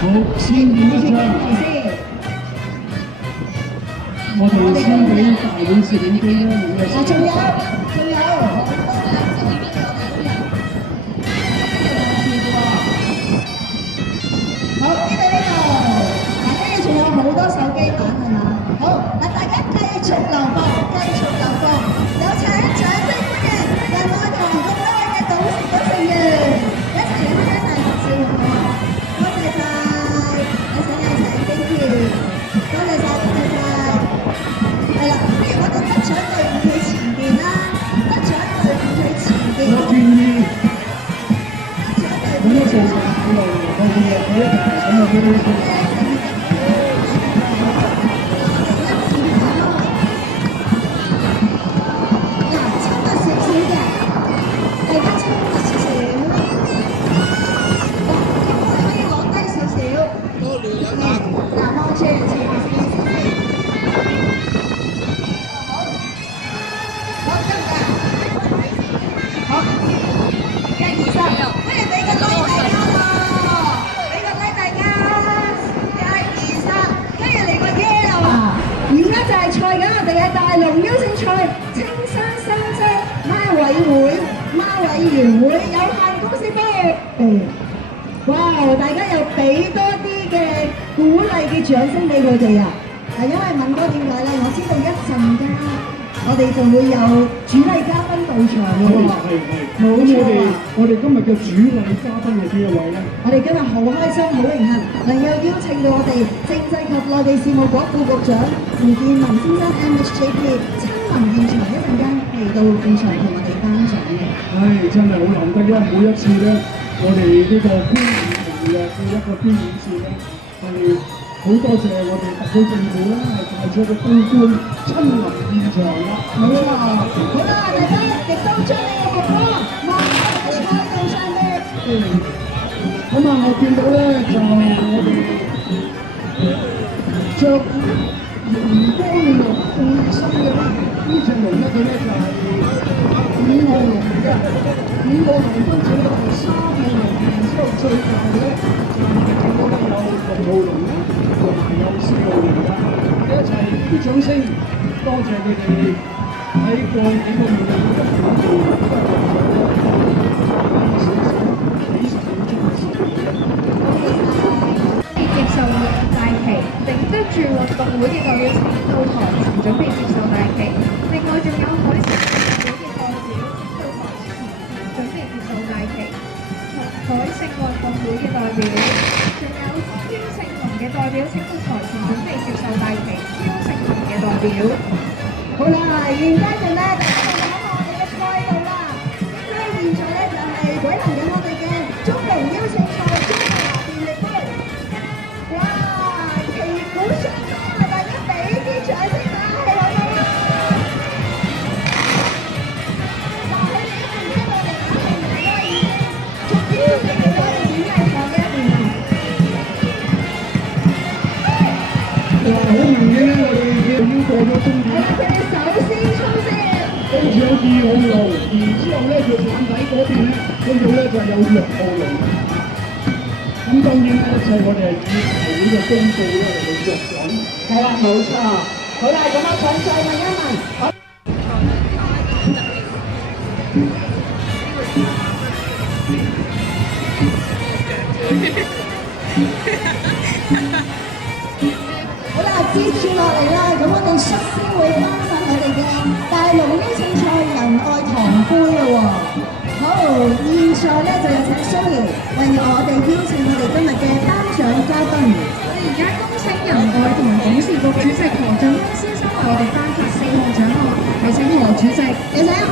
好，先演一唱。我哋先俾大會攝影機啦，仲有。好，呢度，大家仲有好多手機版係嘛？好，嗱，大家繼續留步，有請掌聲歡迎仁愛堂咁多位嘅董事組成員，一齊影張大合照好唔好？多謝晒，有請，thank you，多謝晒。係啦，不如我哋得獎隊伍企前邊啦，得獎隊伍企前邊。我願意。咁一齊行路，我哋又一齊咁啊！嗱，親密少少嘅，大家親密少少。可以攞低少少。多聊有得。嗱，望住前面。大龍邀請賽青山新職孖委員會有限公司杯。哇！大家又俾多啲嘅鼓勵嘅掌聲俾佢哋啊！因為問多點解咧？我知道一陣間我哋就會有主禮嘉賓到場嘅喎。係。冇錯啊！我哋今日嘅主禮嘉賓係邊一位咧？我哋今日好開心、好榮幸能夠邀請到我哋政制及內地事務局副局長胡建文先生 MHJP 親臨現場，一陣間嚟到現場同我哋頒獎嘅。真係好難得啦！每一次咧，我哋呢個觀演同嘅一個觀演節咧，係好多謝我哋特區政府啦，係派出個高官親臨現場啦。好啦，大家亦都將呢個目光望喺賽道上面。咁啊，我見到咧就我哋着熒光綠背心嘅呢隻龍咧，佢咧就係5號龍嚟嘅。5號龍跟住咧就3號龍，然之後最大嘅咧就見到咧有6號龍啦，同埋有4號龍㗎。我哋一齊啲掌聲，多謝佢哋喺過幾個月嘅努力，都係為咗幾十秒鐘嘅時間。接受大旗，領得住運動會嘅代表請到台前準備接受大旗。另外仲有海城運動會嘅代表到台前準備接受大旗。海城運動會嘅代表，仲有超聖龍嘅代表請到台前準備接受大旗。超聖龍嘅代表。好啦，現階段咧，大家就睇下我哋嘅賽道啦。應該現在咧就係舉行緊我哋嘅中龍邀請賽中華電力杯。哇！旗鼓相當啊！大家俾啲掌聲打氣好唔好啊？嗱，佢哋一定聽到我哋打氣，大家已經逐漸積極咗我哋演藝場嘅一面。哇！好明顯咧，我哋已經過咗終點。係啦，佢哋首先衝線，跟住有2號龍，然之後咧就眼底嗰邊咧，跟住咧就有6號龍。咁當然咧，就係我哋以提會嘅公告咧嚟到作準。係啦，冇錯。好啦，咁我想再問一問，好啦，接住落嚟啦，咁我哋率先會頒發我哋嘅大龍邀請賽仁愛堂杯啦喎。好，現在咧就有請蘇怡為我哋邀請我哋今日嘅頒獎嘉賓。我哋而家恭請仁愛堂董事局主席何俊威先生為我哋頒發4項獎項，有請何主席。有請何